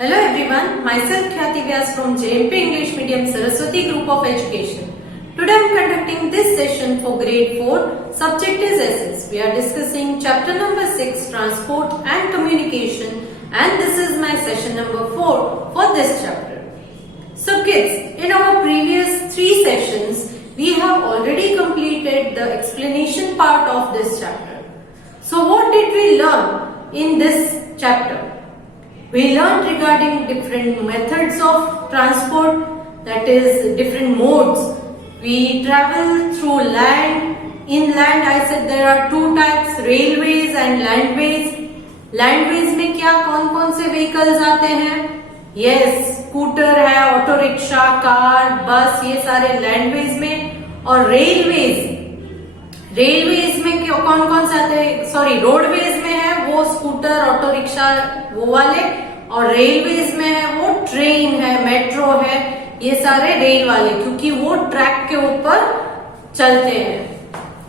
Hello everyone, myself Khyati Vyas from JMP English Medium Saraswati Group of Education. Today I am conducting this session for grade 4, subject is SS. We are discussing chapter number 6, Transport and Communication, and this is my session number 4 for this chapter. So kids, in our previous 3 sessions, we have already completed the explanation part of this chapter. So what did we learn in this chapter? We learned regarding different methods of transport, that is different modes. We travel through land. Inland I said there are 2 types, railways and landways. Landways में क्या कौन-कौन से vehicles आते हैं? Yes, scooter है, auto rickshaw, car, बस, ये सारे लैंडवेज में. और रेलवेज में कौन कौन से आते हैं? सॉरी, रोडवेज में है वो स्कूटर, ऑटो रिक्शा वो वाले, और रेलवेज में है वो ट्रेन है, मेट्रो है, ये सारे रेल वाले, क्योंकि वो ट्रैक के ऊपर चलते हैं.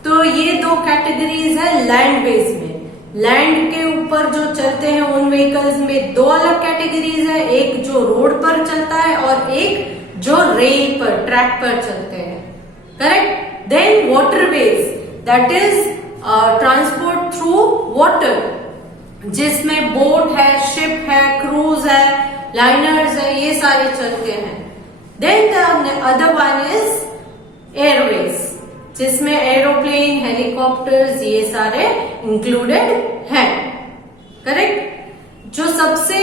तो ये 2 कैटेगरीज है लैंडवेज में. लैंड के ऊपर जो चलते हैं उन व्हीकल्स में 2 अलग कैटेगरीज है, एक जो रोड पर चलता है और एक जो रेल पर, ट्रैक पर चलते हैं. Correct. Then waterways, that is transport through water, जिसमें बोट है, शिप है, क्रूज है, लाइनर्स है, ये सारे चलते हैं. Then the other one is airways, जिसमें एरोप्लेन, हेलीकॉप्टर्स, ये सारे इंक्लूडेड हैं. करेक्ट. जो सबसे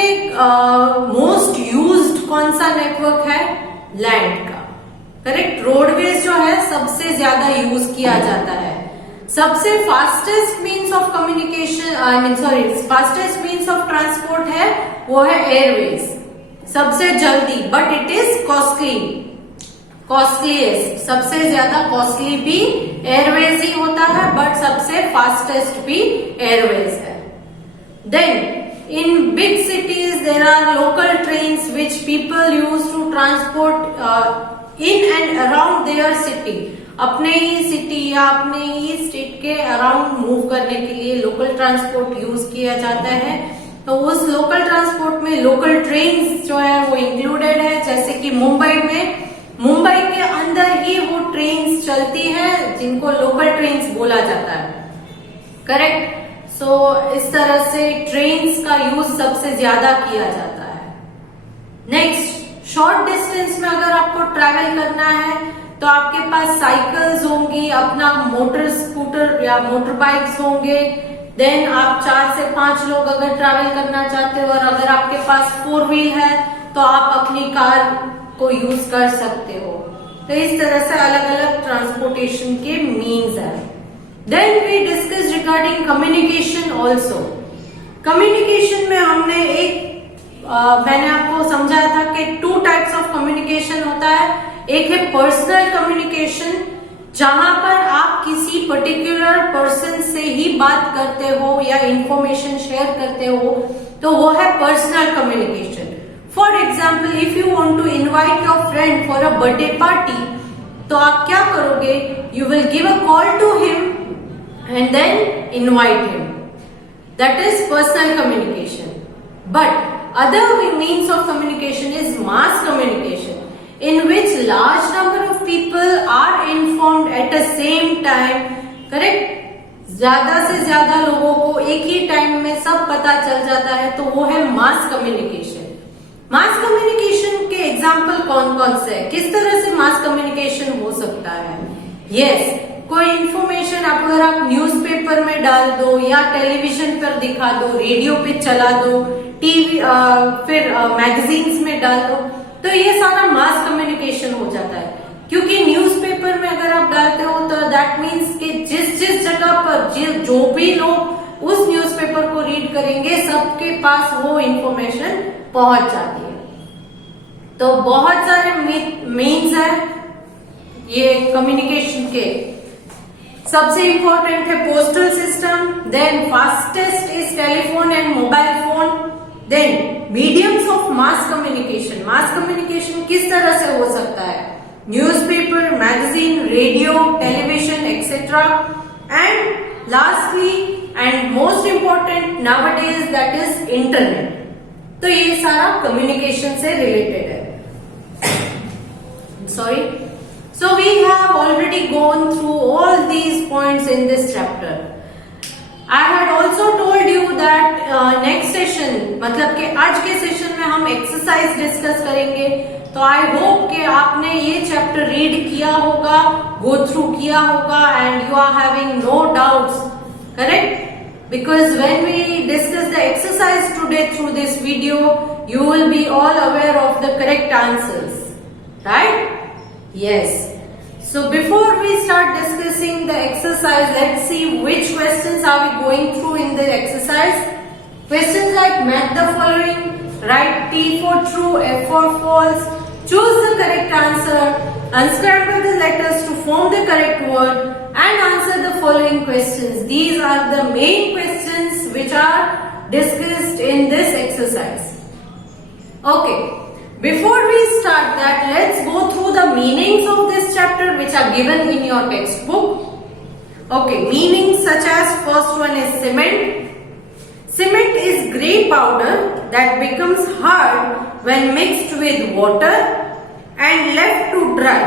मोस्ट यूज्ड कौन सा नेटवर्क है? लैंड का. करेक्ट. रोडवेज जो है सबसे ज्यादा यूज किया जाता है. सबसे fastest means of communication, fastest means of transport है वो है एयरवेज, सबसे जल्दी, बट इट इज कॉस्टलीएस्ट. सबसे ज्यादा कॉस्टली भी एयरवेज ही होता है, बट सबसे फास्टेस्ट भी एयरवेज है. Then in big cities there are local trains which people use to transport in and around their city. अपने ही सिटी या अपने ही स्टेट के अराउंड मूव करने के लिए लोकल ट्रांसपोर्ट यूज किया जाता है. तो उस लोकल ट्रांसपोर्ट में लोकल ट्रेन्स जो है वो इंक्लूडेड है. जैसे कि मुंबई के अंदर ही वो ट्रेन्स चलती है जिनको लोकल ट्रेन्स बोला जाता है. करेक्ट. सो इस तरह से ट्रेन्स का यूज सबसे ज्यादा किया जाता है. नेक्स्ट, शॉर्ट डिस्टेंस में अगर आपको ट्रैवल करना है तो आपके पास साइकिल्स होंगी, अपना मोटर स्कूटर या मोटर बाइक्स होंगे. देन आप 4 से 5 लोग अगर ट्रैवल करना चाहते हो, और अगर आपके पास 4 व्हील है तो आप अपनी कार को यूज कर सकते हो. तो इस तरह से अलग अलग ट्रांसपोर्टेशन के मीन्स है. Then we discuss regarding communication also. Communication में हमने मैंने आपको समझाया था कि 2 टाइप्स ऑफ कम्युनिकेशन होता है. एक है पर्सनल कम्युनिकेशन, जहां पर आप किसी पर्टिकुलर पर्सन से ही बात करते हो या इंफॉर्मेशन शेयर करते हो, तो वो है personal communication. For example, if you want to invite your friend for a birthday party, तो आप क्या करोगे? You will give a call to him and then invite him. That is personal communication. But other means of communication is mass communication, in which large number of people are informed at the same time. Correct. ज्यादा से ज्यादा लोगों को एक ही time में सब पता चल जाता है, तो वो है मास कम्युनिकेशन. मास कम्युनिकेशन के एग्जाम्पल कौन कौन से है? किस तरह से मास कम्युनिकेशन हो सकता है? यस, कोई इंफॉर्मेशन अगर आप न्यूज़पेपर में डाल दो या टेलीविजन पर दिखा दो, रेडियो पे चला दो, टीवी फिर मैगजीन्स में डाल दो, तो ये सारा मास कम्युनिकेशन हो जाता है. क्योंकि न्यूज़पेपर में अगर आप डालते हो तो दैट मीन्स कि जिस जगह पर जो भी लोग उस न्यूज़पेपर को रीड करेंगे, सबके पास वो इंफॉर्मेशन पहुंच जाती है. तो बहुत सारे मीन्स है ये कम्युनिकेशन के. सबसे इंपॉर्टेंट है postal system. Then fastest is telephone and mobile phone. Then mediums of mass communication. Mass communication किस तरह से हो सकता है? Newspaper, magazine, radio, television etcetera. And lastly and most important nowadays, that is internet. तो ये सारा कम्युनिकेशन से रिलेटेड है. Sorry. So we have already gone through all these points in this chapter. I had also told you that next session, मतलब कि आज के session में हम एक्सरसाइज डिस्कस करेंगे. तो आई होप कि आपने ये चैप्टर रीड किया होगा, गो थ्रू किया होगा, and you are having no doubts. Correct? Because when we discuss the exercise today through this video, you will be all aware of the correct answers. Right? Yes. So before we start discussing the exercise, let's see which questions are we going through in the exercise. Questions like match the following, write T for true, F for false, choose the correct answer, unscramble the letters to form the correct word, and answer the following questions. These are the main questions which are discussed in this exercise. Okay. Before we start that, let's go through the meanings of this chapter which are given in your textbook. Okay, meanings such as first one is cement. Cement is grey powder that becomes hard when mixed with water and left to dry.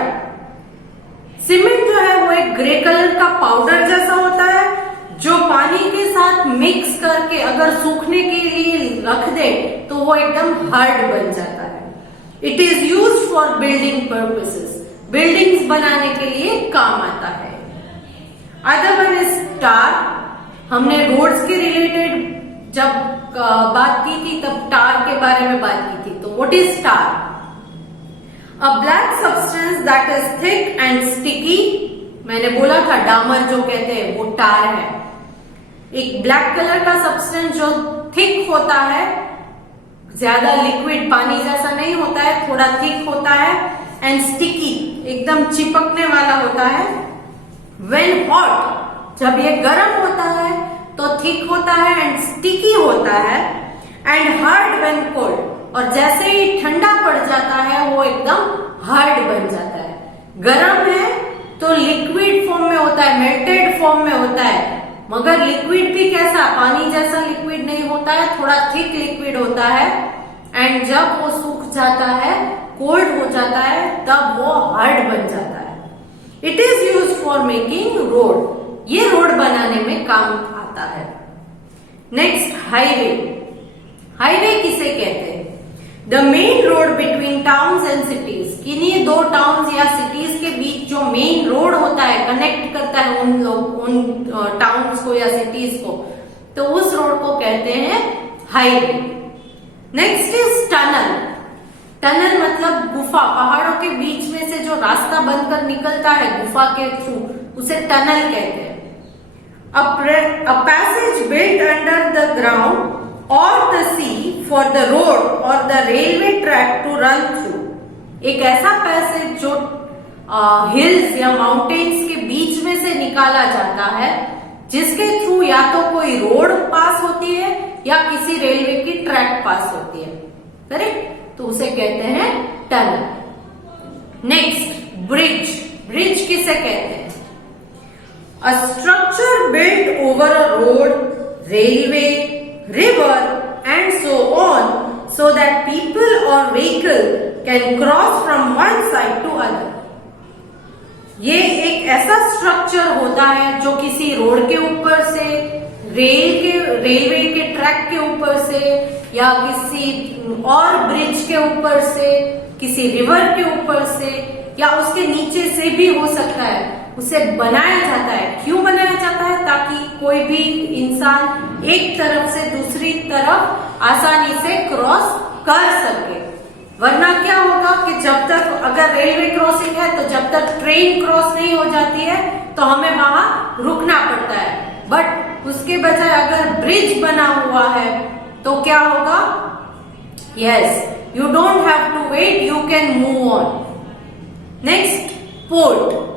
Cement जो है वो एक grey colour का powder जैसा होता है जो पानी के साथ मिक्स करके अगर सूखने के लिए रख दे तो वो एकदम हार्ड बन जाता है. It is used for building purposes. Buildings बनाने के लिए काम आता है. अदर वन इज टार. हमने रोड्स के रिलेटेड जब बात की थी तब टार के बारे में बात की थी. तो what is tar? A black substance that is thick and sticky. मैंने बोला था डामर जो कहते हैं वो टार है. एक ब्लैक कलर का सब्सटेंस जो थिक होता है, ज्यादा लिक्विड पानी जैसा नहीं होता है, थोड़ा थिक होता है, एंड स्टिकी एकदम चिपकने वाला होता है. When hot, जब ये गर्म होता है तो थिक होता है एंड स्टिकी होता है, एंड हार्ड when cold, और जैसे ही ठंडा पड़ जाता है वो एकदम हार्ड बन जाता है. गर्म है तो लिक्विड फॉर्म में होता है, मेल्टेड फॉर्म में होता है, मगर लिक्विड भी कैसा, पानी जैसा लिक्विड नहीं होता है, थोड़ा थिक लिक्विड होता है. एंड जब वो सूख जाता है, कोल्ड हो जाता है, तब वो हार्ड बन जाता है. It is used for making road. ये रोड बनाने में काम आता है. Next, highway. हाईवे किसे कहते हैं? The main road between towns and cities. किन्हीं दो टाउन्स या सिटीज के बीच जो मेन रोड होता है, कनेक्ट करता है उन टाउन्स को या सिटीज को, तो उस रोड को कहते हैं highway. Next is tunnel. Tunnel मतलब गुफा. पहाड़ों के बीच में से जो रास्ता बनकर निकलता है गुफा के थ्रू, उसे टनल कहते हैं. A passage built under the ground or the sea for the road or the railway track to run through. एक ऐसा पैसेज जो हिल्स या माउंटेन्स के बीच में से निकाला जाता है, जिसके थ्रू या तो कोई रोड पास होती है या किसी रेलवे की ट्रैक पास होती है. करेक्ट? तो उसे कहते हैं टनल. Next, bridge. ब्रिज किसे कहते हैं? A structure built over a road, railway, river and so on, so that people or vehicle can cross from one side to other. ये एक ऐसा स्ट्रक्चर होता है जो किसी रोड के ऊपर से, रेलवे के ट्रैक के ऊपर से, या किसी और ब्रिज के ऊपर से, किसी रिवर के ऊपर से, या उसके नीचे से भी हो सकता है, उसे बनाया जाता है. क्यों बनाया जाता है? ताकि कोई भी इंसान एक तरफ से दूसरी तरफ आसानी से क्रॉस कर सके. वरना क्या होगा कि जब तक, अगर रेलवे क्रॉसिंग है तो जब तक ट्रेन क्रॉस नहीं हो जाती है तो हमें वहां रुकना पड़ता है. बट उसके बजाय अगर ब्रिज बना हुआ है तो क्या होगा? Yes, you don't have to wait, you can move on. Next, port.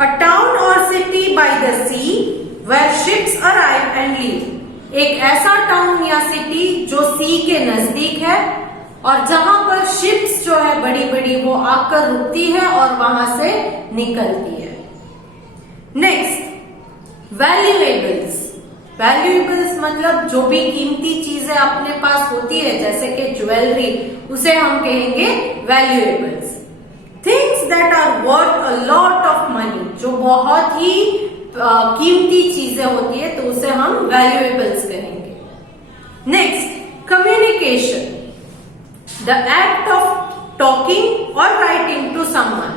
A town or city by the sea where ships arrive and leave. एक ऐसा टाउन या सिटी जो सी के नजदीक है और जहां पर शिप्स जो है बड़ी बड़ी वो आकर रुकती है और वहां से निकलती है. Next, valuables. वैल्यूएबल्स मतलब जो भी कीमती चीजें अपने पास होती है, जैसे कि ज्वेलरी, उसे हम कहेंगे valuables. Things that are worth a lot of money, जो बहुत ही कीमती चीजें होती है, तो उसे हम वैल्यूएबल्स कहेंगे। Next, communication, the act of talking और राइटिंग टू समवन।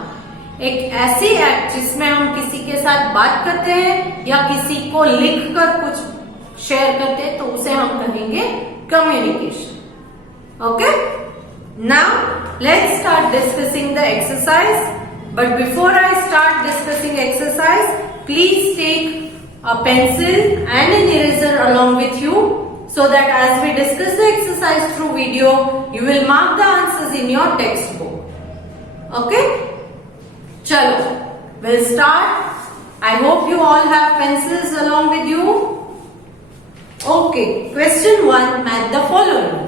एक ऐसी एक्ट जिसमें हम किसी के साथ बात करते हैं या किसी को लिखकर कुछ शेयर करते हैं, तो उसे हम कहेंगे communication. Okay, now let's start discussing the exercise. But before I start discussing exercise, please take a pencil and an eraser along with you, so that as we discuss the exercise through video, you will mark the answers in your textbook. Okay? Chalo, we'll start. I hope you all have pencils along with you. Okay, question 1, match the following.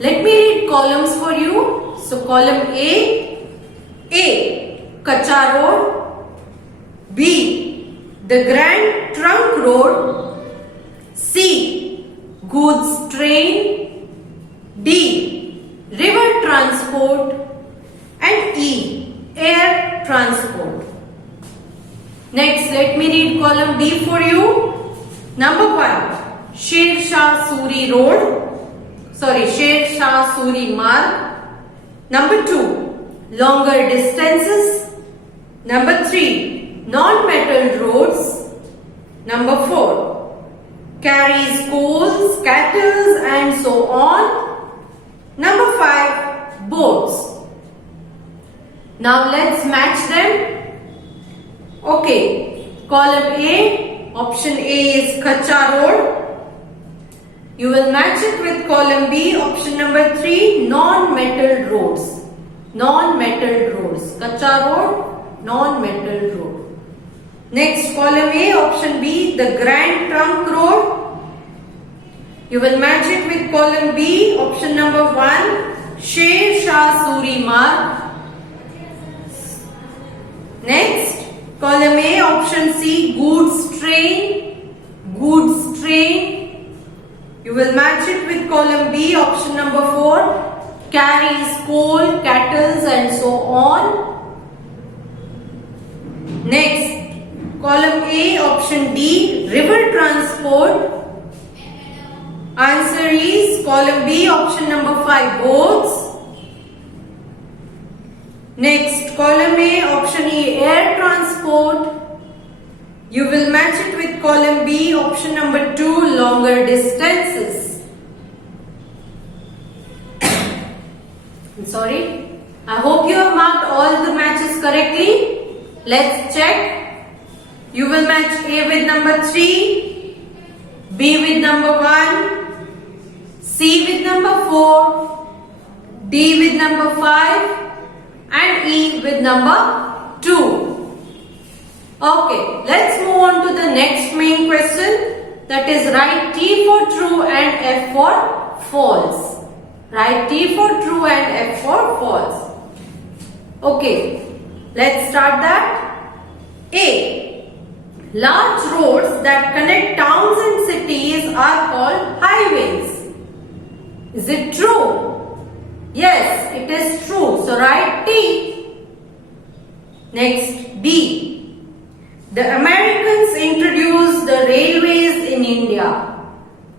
Let me read columns for you. So column A, Kacha Road. B, the Grand Trunk Road. C, goods train. D, river transport. And E, air transport. Next, let me read column B for you. Number 1, Sher Shah Suri Road. Sher Shah Suri Marg. Number 2, longer distances. Number 3, non-metalled roads. Number 4, carries coals, cattle and so on. Number 5, boats. Now let's match them. Okay, column A, option A is Kacha Road. You will match it with column B, option number 3, non-metalled roads. Non-metalled roads. Kacha Road, non-metalled road. Next, column A, option B, the Grand Trunk Road. You will match it with column B, option number 1, Sher Shah Suri Marg. Next, column A, option C, goods train. Goods train. You will match it with column B, option number 4, carries coal, cattle and so on. Next, column A, option D, river transport. Answer is column B, option number 5, boats. Next, column A, option E, air transport. You will match it with column B, option number 2, longer distances. I'm sorry. I hope you have marked all the matches correctly. Let's check. You will match A with number 3, B with number 1, C with number 4, D with number 5 and E with number 2. Okay, let's move on to the next main question, that is write T for true and F for false. Write T for true and F for false. Okay, let's start that. A, large roads that connect towns and cities are called highways. Is it true? Yes, it is true. So write T. Next, B, the Americans introduced the railways in India.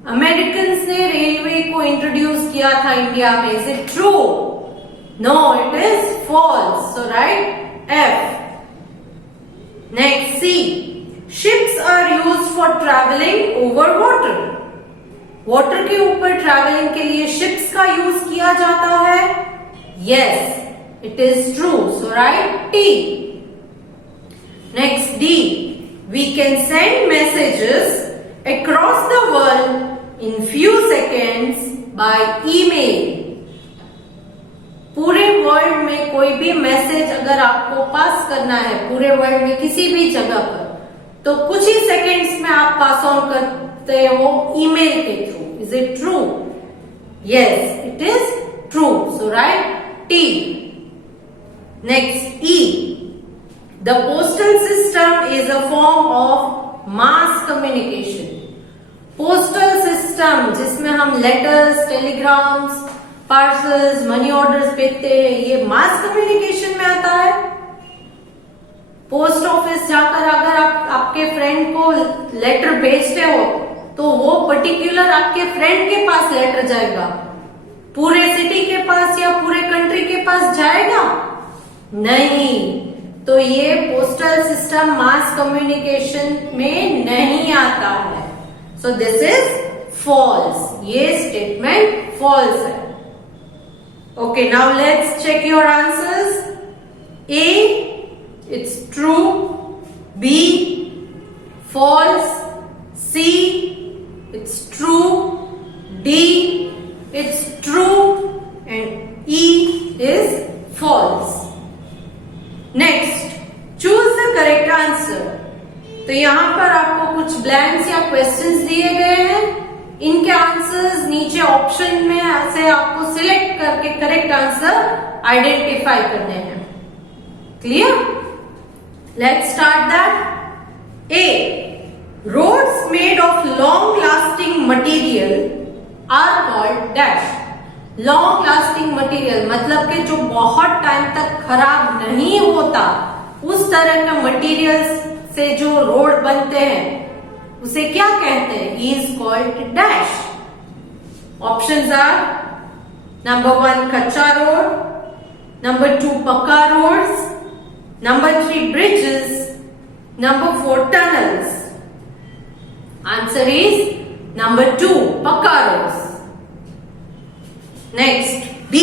Americans ने railway को introduce किया था India में. Is it true? No, it is false. So write F. Next, C, ships are used for traveling over water. Water के ऊपर travelling के लिए ships का यूज किया जाता है. Yes, it is true. So write T. Next, D, we can send messages across the world in few seconds by email. पूरे world में कोई भी मैसेज अगर आपको पास करना है, पूरे वर्ल्ड में किसी भी जगह पर, तो कुछ ही सेकंड्स में आप पास ऑन करते हो ईमेल के through. Is it true? Yes, it is true. So right T. Next, E, the postal system is a form of mass communication. Postal system जिसमें हम letters, telegrams, parcels, money orders भेजते हैं, ये mass communication में आता है। Post office जाकर अगर आप आपके फ्रेंड को लेटर भेजते हो तो वो पर्टिकुलर आपके फ्रेंड के पास लेटर जाएगा, पूरे सिटी के पास या पूरे कंट्री के पास जाएगा नहीं। तो ये पोस्टल सिस्टम मास कम्युनिकेशन में नहीं आता है। सो दिस इज फॉल्स, ये स्टेटमेंट फॉल्स है। Okay, now let's check your answers. A, it's true. B, false. C, it's true. D, it's true. And E is false. Next, choose the correct answer. तो यहां पर आपको कुछ blanks या questions दिए गए हैं, इनके आंसर्स नीचे ऑप्शन में से आपको सिलेक्ट करके करेक्ट आंसर आइडेंटिफाई करने हैं। Clear? Let's start that. A, roads made of long lasting material are called dash. Long lasting material मतलब कि जो बहुत टाइम तक खराब नहीं होता, उस तरह का मटेरियल्स से जो रोड बनते हैं उसे क्या कहते हैं? Is called dash. Options are number 1 कच्चा रोड, number 2 पक्का roads, number 3 bridges, number 4 tunnels. Answer is number 2 pakka roads. Next, B,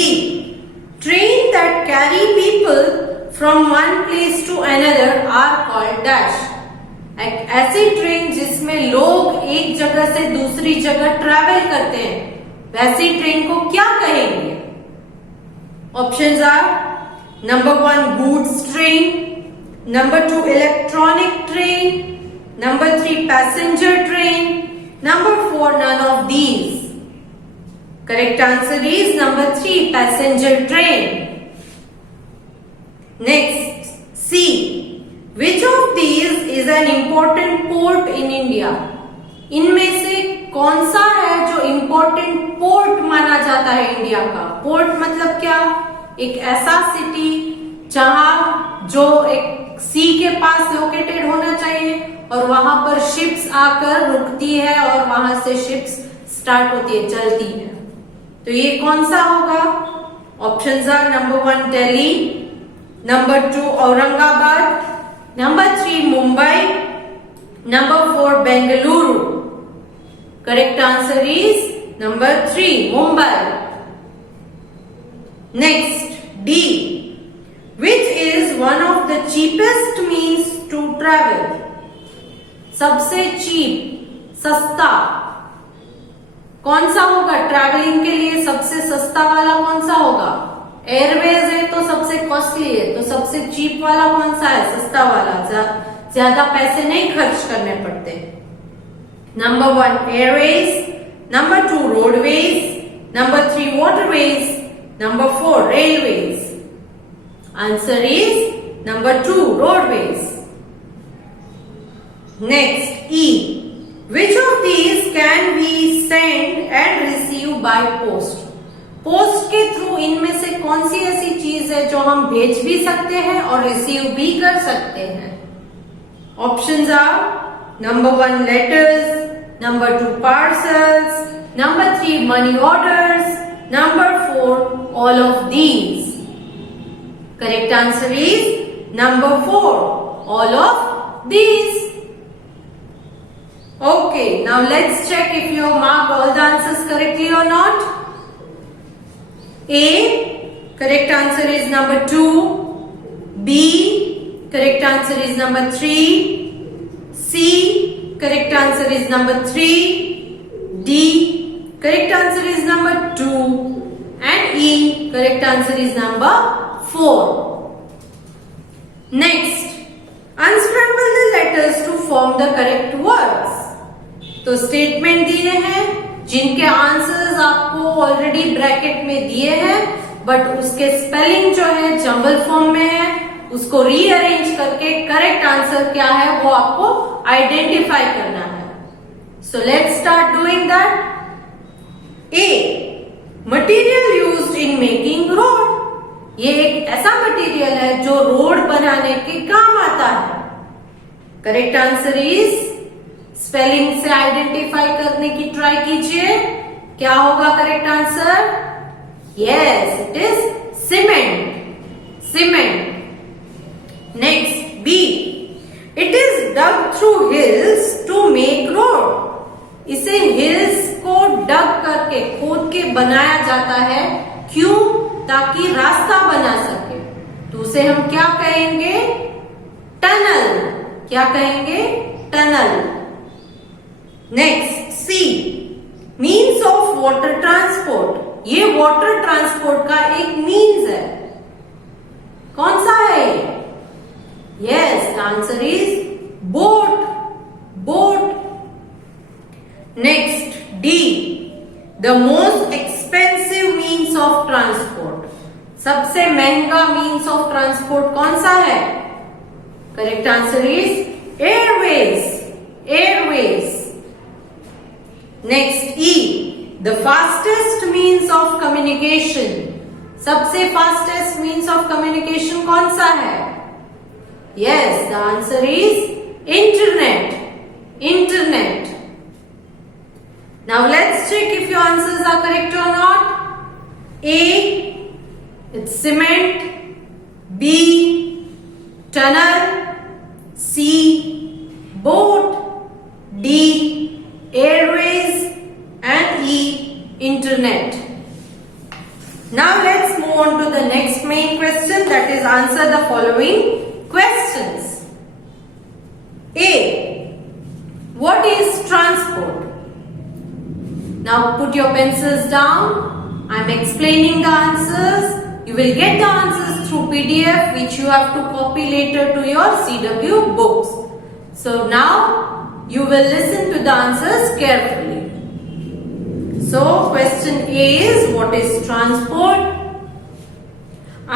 train that carry people from one place to another are called dash. एक ऐसी train जिसमें लोग एक जगह से दूसरी जगह ट्रैवल करते हैं, वैसी ट्रेन को क्या कहेंगे? Options are number 1 goods train, number 2 electronic train, number 3 passenger train, number 4 none of these. Correct answer is number 3 passenger train. Next, C, which of these is an important port in India? इनमें से कौन सा है जो important port माना जाता है India का? पोर्ट मतलब क्या? एक ऐसा सिटी जहां जो एक सी के पास लोकेटेड होना चाहिए और वहां पर शिप्स आकर रुकती है और वहां से शिप्स स्टार्ट होती है, चलती है। तो ये कौन सा होगा? Options are number 1 Delhi, number 2 Aurangabad, number 3 Mumbai, number 4 Bengaluru. Correct answer is number 3 Mumbai. Next, D, which is one of the cheapest means to travel? सबसे चीप, सस्ता कौन सा होगा ट्रैवलिंग के लिए? सबसे सस्ता वाला कौन सा होगा? एयरवेज है तो सबसे कॉस्टली है, तो सबसे चीप वाला कौन सा है? सस्ता वाला, ज्यादा पैसे नहीं खर्च करने पड़ते। Number 1 Airways, number 2 roadways, number 3 waterways, number 4 railways. Answer is number 2 roadways. Next, E, which of these can we send and receive by post? Post के थ्रू इनमें से कौन सी ऐसी चीज है जो हम भेज भी सकते हैं और रिसीव भी कर सकते हैं? Options are number 1 letters, number 2 parcels, number 3 money orders, number 4 all of these. Correct answer is number 4 all of these. Okay, now let's check if you have marked all the answers correctly or not. A, correct answer is number 2. B, correct answer is number 3. C, correct answer is number 3. D, correct answer is number 2 and E, correct answer is number 4. Next, unscramble the letters to form the correct words. तो statement दिए हैं जिनके answers आपको already bracket में दिए हैं, but उसके spelling जो है जंबल फॉर्म में है, उसको रीअरेंज करके करेक्ट आंसर क्या है वो आपको आइडेंटिफाई करना है। So let's start doing that. A. Material used in making road. ये एक ऐसा मटेरियल है जो रोड बनाने के काम आता है. करेक्ट आंसर इज, स्पेलिंग से आइडेंटिफाई करने की ट्राई कीजिए. क्या होगा correct answer? Yes, it is cement. Cement. Next B. It is dug through hills to make road. इसे हिल्स को डग करके, खोद के बनाया जाता है. क्यों? ताकि रास्ता बना सके. तो उसे हम क्या कहेंगे? टनल. क्या कहेंगे? Tunnel. Next C. Means of water transport. ये वाटर ट्रांसपोर्ट का एक मीन्स है. कौन सा है ये? Yes, answer is boat. Boat. Next D. The most expensive means of transport. सबसे महंगा मीन्स ऑफ ट्रांसपोर्ट कौन सा है? Correct answer is airways. Airways. Next E. The fastest means of communication. सबसे फास्टेस्ट मीन्स ऑफ कम्युनिकेशन कौन सा है? Yes, the answer is internet. Internet. Now let's check if your answers are correct or not. A. It's cement. B. Tunnel. C. Boat. D. Airways. And E. Internet. Now let's move on to the next main question, that is answer the following questions. A. What is transport? Now put your pencils down. I am explaining the answers. You will get the answers through PDF, which you have to copy later to your CW books. So now you will listen to the answers carefully. So question A is, what is transport?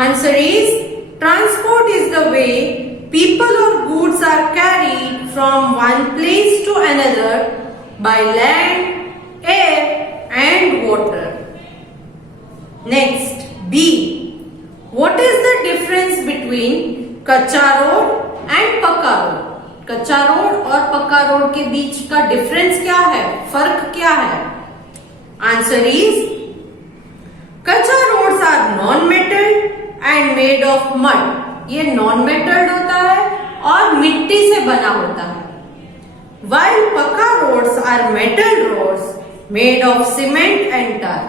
Answer is, transport is the way people or goods are carried from one place to another by land, air and water. Next, B. What is the difference between कच्चा road and पक्का road? कच्चा road और पक्का road के बीच का difference क्या है? फर्क क्या है? Answer is, kachcha roads are non metalled and made of mud. ये नॉन मेटल्ड होता है और मिट्टी से बना होता है. while पक्का roads are metal roads made of cement and tar.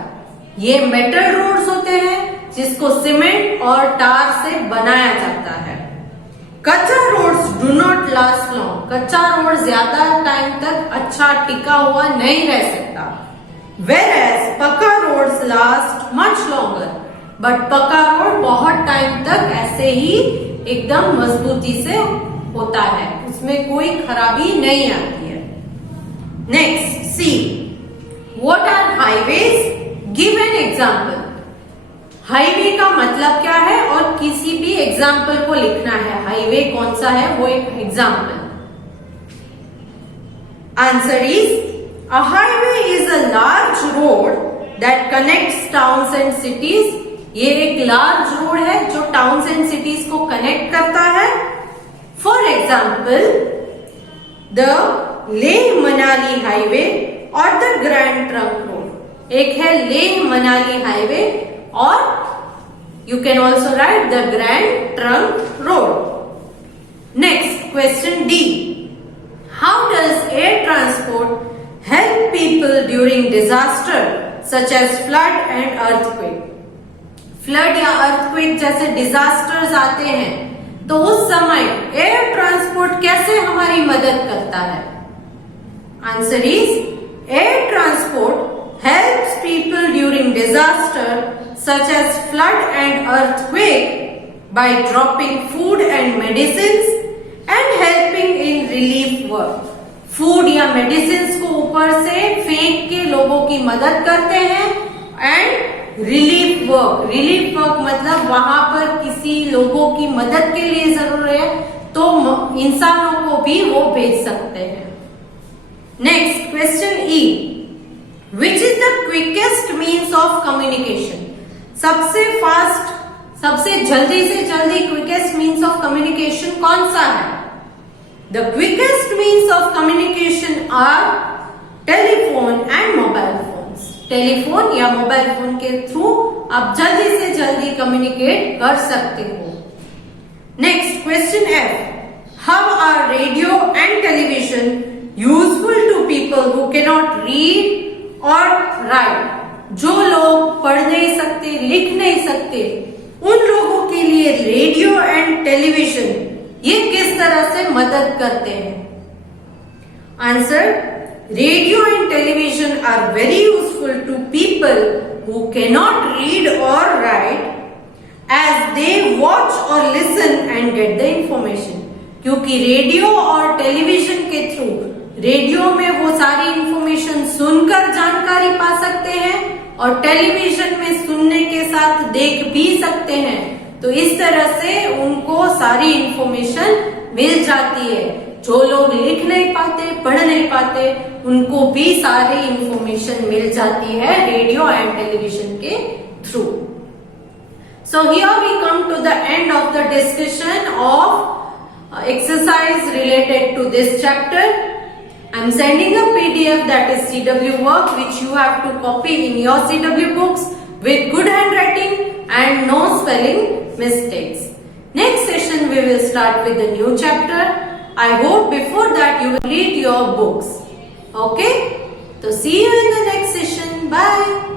ये मेटल रोड्स होते हैं जिसको सीमेंट और टार से बनाया जाता है. Kachcha roads do not last long. कच्चा रोड ज्यादा टाइम तक अच्छा टिका हुआ नहीं रह सकता. whereas pakka roads last much longer. But पक्का रोड बहुत टाइम तक ऐसे ही एकदम मजबूती से होता है, उसमें कोई खराबी नहीं आती है. Next C. What are highways? Give an example. Highway का मतलब क्या है और किसी भी एग्जाम्पल को लिखना है. हाईवे कौन सा है वो एक example. Answer is, a highway is a large road that connects towns and cities. ये एक लार्ज रोड है जो टाउन्स एंड सिटीज को कनेक्ट करता है. For example, the Leh Manali highway और द ग्रैंड ट्रंक रोड. एक है लेह मनाली हाईवे और you can also write the Grand Trunk Road. Next question D. How does air transport help people during disaster such as flood and earthquake? Flood या earthquake जैसे disasters आते हैं तो उस समय एयर ट्रांसपोर्ट कैसे हमारी मदद करता है? Answer is, air transport helps people during disaster such as flood and earthquake by dropping food and medicines and helping in relief work. Food या मेडिसिन्स को ऊपर से फेंक के लोगों की मदद करते हैं. एंड रिलीफ वर्क मतलब वहां पर किसी लोगों की मदद के लिए जरूर है तो इंसानों को भी वो भेज सकते हैं. Next, question E. Which is the quickest means of communication? सबसे फास्ट, सबसे जल्दी से जल्दी quickest means of communication कौन सा है? The quickest means of communication are telephone and mobile phones. Telephone या मोबाइल फोन के थ्रू आप जल्दी से जल्दी कम्युनिकेट कर सकते हो. Next, question F. How are radio and television useful to people who cannot read or write? जो लोग पढ़ नहीं सकते, लिख नहीं सकते, उन लोगों के लिए रेडियो एंड टेलीविजन ये किस तरह से मदद करते हैं? Answer, radio and television are very useful to people who cannot read or write as they watch or listen and get the information. क्योंकि रेडियो और टेलीविजन के थ्रू रेडियो में वो सारी इंफॉर्मेशन सुनकर जानकारी पा सकते हैं और टेलीविजन में सुनने के साथ देख भी सकते हैं. तो इस तरह से उनको सारी इंफॉर्मेशन मिल जाती है. जो लोग लिख नहीं पाते, पढ़ नहीं पाते, उनको भी सारी इंफॉर्मेशन मिल जाती है रेडियो एंड टेलीविजन के through. So here we come to the end of the discussion of exercise related to this chapter. I am sending a PDF that is CW work which you have to copy in your CW books with good handwriting and no spelling mistakes. Next session we will start with the new chapter. I hope before that you will read your books. Okay? So see you in the next session. Bye.